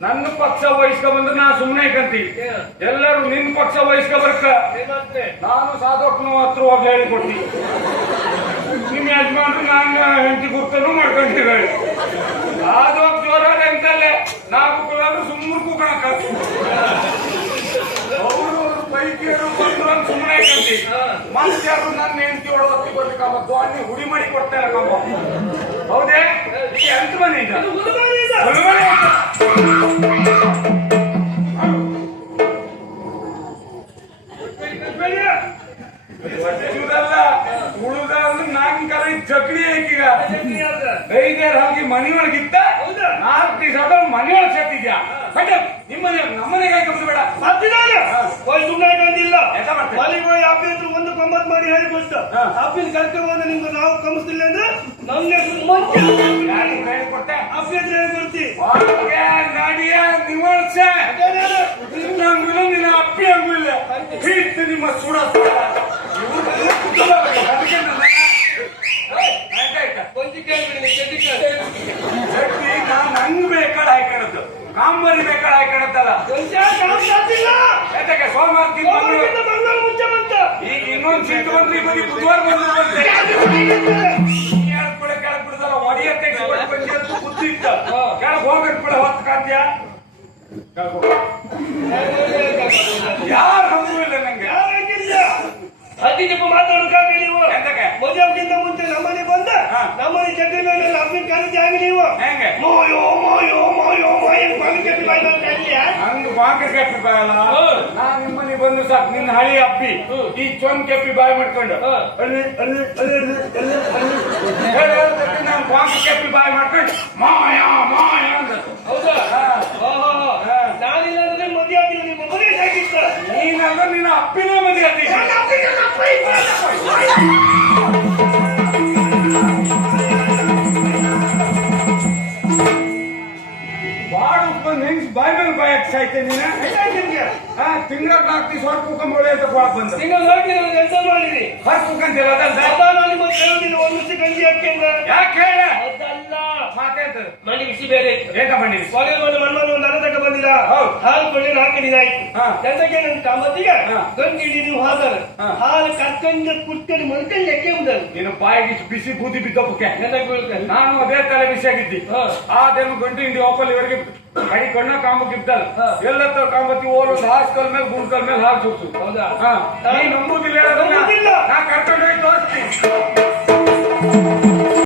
ನನ್ನ ಪಕ್ಷ ವಹಿಸ್ಕ ಬಂದ್ರೆ ನಾ ಸುಮ್ಮನೆ ಕಂತಿ ಎಲ್ಲರೂ ನಿನ್ ಪಕ್ಷ ವಹಿಸ್ಕ ಬರ್ಕ. ನಾನು ಸಾಧೋಕ್ನು ಹತ್ರ ಹೋಗಿ ಹೇಳಿಕೊಟ್ಟಿ ನಿಮ್ ಯಜಮಾನ್ರು ನಾನು ಹೆಂಡತಿ ಗುರ್ತನು ಮಾಡ್ಕೊಂಡಿದ್ದಾರೆ ಸಾಧೋಕ್ ಜೋರಾದ ಎಂತಲ್ಲೇ ನಾವು ಕೂಡಲು ಸುಮ್ಮನೆ ಕೂಕಣಕ್ಕ ಅವರು ಬೈಕಿಯರು ಬಂದ್ರು ಅಂತ ಸುಮ್ಮನೆ ಕಂತಿ ಮನುಷ್ಯರು ನನ್ನ ಹೆಂಡತಿ ಒಳಗೆ ಬರ್ಬೇಕಮ್ಮ ಅಲ್ಲಿ ಹುಡಿ ಮಾಡಿ ಕೊಡ್ತಾರೆ ಹೌದೇ? ಎಂತ ಮನೆ ಜಗ್ಗಿ ಆದ. ಐದೇರ್ ಹಾಕಿ ಮನೆಯೊಳಗಿತ್ತ? ನಾಲ್ಕು ದಿವಸ ಮನೆಯೊಳಗೆ ಸೇರ್ತಿದ್ಯಾ ಬಟ್ ನಿಮ್ಮನೆ ನಮ್ಮನೆಗೆ ಹಾಕಿ ಬೇಡ? ಮತ್ತಿದಾನೆ. ಹೋಯ್ ಸುಮ್ನೆ ಕಂದಿಲ್ಲ. ಮನೆಗೆ ಹೋಗಿ ಅಪ್ಪಿ ಹತ್ರ ಒಂದು ಗಮ್ಮತ್ ಮಾಡಿ ಹೇಳಿಕೊಟ್ಟು. ಅಪ್ಪಿನ ಕರ್ಕೊಂಡು ಬಂದು ನಿಮ್ಗೆ ನಾವು ಕಮಿಸ್ತಿಲ್ಲ ಅಂದ್ರೆ ನಮ್ಗೆ ಮಂಚ ಯಾರಿಗೆ ಕೈ ಕೊಟ್ಟೆ? ಅಪ್ಪಿ ಹತ್ರ ಹೇಳ್ಕೊಡ್ತಿ ನಡಿಯ ಅದೇನೇನು? ನಿನ್ನ ಅಂಗುಲ ನಿನ್ನ ಅಪ್ಪಿ ಅಂಗುಲ್ಲ ಹಿಟ್ಟು ನಿಮ್ಮ ಸುಡ ಅದಕ್ಕೆ ನನ್ನ ಕಾಂಬರಿ ಬೇಕಾಳ ಹಾಕಣತ್ತಲ್ಲ ಕೊಂಚ ಕಾಮ್ ಸಾಧಿಲ್ಲ. ಯಾಕೆ ಸೋಮವಾರ. ಈಗ ಇನ್ನೊಂದ್ ಸೀಟ್ ಬಂದ್ರೆ ಈ ಬುಧವಾರ ಬಂದ್ರೆ ಹಂಗೂ ಇಲ್ಲ ನಂಗೆ. ಜಪ ಮಾತಾಡೋಕಾಗಿ ನೀವು? ಮದುವೆಗಿಂತ ಮುಂಚೆ ನಮ್ಮನೆ ಬಂದ. ನಮ್ಮನೆ ಚಟ್ಟಿ ಮೇಲೆ ಅಪ್ಪಿನ ಕರೆದಿ ಆಗಿ ನೀವು? ಹೆಂಗೆ? ಮೋಯೋ ಮೋಯೋ ಮೋಯೋ ಮೋಯ ಮಗನಿಗೆ ಬಾಯಿ ಕರಿಯ ನಂದು ಬಾಂಕ ಕೆಪ್ಪಿ ಬಾಯಲ್ಲ? ನಾನು ನಾ ನಿಮ್ಮನೆ ಬಂದು ಸಾಕು ನಿನ್ನ ಹಳಿ ಅಪ್ಪಿ ಈ ಚೊನ್ ಕೆಪ್ಪಿ ಬಾಯ್ ಮಾಡ್ಕೊಂಡು. ನಾನು ಬಾಂಕ ಕೆಪ್ಪಿ ಬಾಯಿ ಮಾಡ್ಕೊಂಡು ಮಾಯಾ ಮಾಯಾ ಅಂತ ಹೌದಾ. ನಾನಿಲ್ಲ ಅಂದ್ರೆ ಮದುವೆ ಆಗಿಲ್ಲ ನಿನ್ನ ಅಪ್ಪಿನ ಮದುವೆ ಉಪ್ಕೊಂಡು ಹೆಂಗ್ ಬಾಯ್ ಮೇಲೆ ಬಾಯ್ ಸಾಯ್ತೆ ನೀನ ತಿಂಗಳ ನಾಲ್ಕು ದಿವಸ ಹೊರ ಕುಕೊಂಬೋಳೆ ಅಂತ ಕೊಳಕ್ ಬಂದ ನೋಡಿ ನಾನು ಕೆಲಸ ಹೊರ ಕುಕ್ಕಂತಿಲ್ಲ ಅದಲ್ಲ ಒಂದು ನಿಮಿಷ ಗಂಜಿ ಹಾಕ್ಯಂದ ಯಾಕೆ ಹೇಳ ಬಿಸಿ ಬೇರೆ ಇತ್ತು. ಒಂದು ಒಂದು. ಹಾಲು ಕೊಳ್ಳಿ ನನ್ನ ಕಾಮತ್ತಿಗೆ ಹಾ. ಗಂಜಿಡಿ ನೀವು ಹಾದರ ಹಾ. ಹಾಲು ಕರ್ಕಂಡ ಕುಟ್ಕೊಂಡು ಮಣ್ಕಂಡು ಲೆಕ್ಕೆ ಉಂಟಲ್ಲ ನೀನು ಬಾಯಿಗೆ ಬಿಸಿ ಬೂದಿ ಬಿದ್ದಪ್ಪಕ್ಕೆ? ನಾನು ಅದೇ ತಲೆ ಬಿಸಿ ಆಗಿದ್ದಿ. ಆದೇನು ಗಂಟು ಹಿಂಡಿ ಓಪಲ್ ಇವರಿಗೆ ಕಡಿ ಕಣ್ಣ ಕಾಮ ಇದ್ದಲ್ಲ ಎಲ್ಲ ತರ ಓರ್ ಒಂದು ಹಾಸ್ಕಲ್ ಮೇಲೆ ಗುಂಡ್ಕಲ್ ಮೇಲೆ ಸುಟ್ಟು ಹೌದಾ? ನಂಬುದಿಲ್ಲ. ನಾ ಕರ್ಕೊಂಡು ಹೋಗಿ ತೋರಿಸ್ತೀನಿ.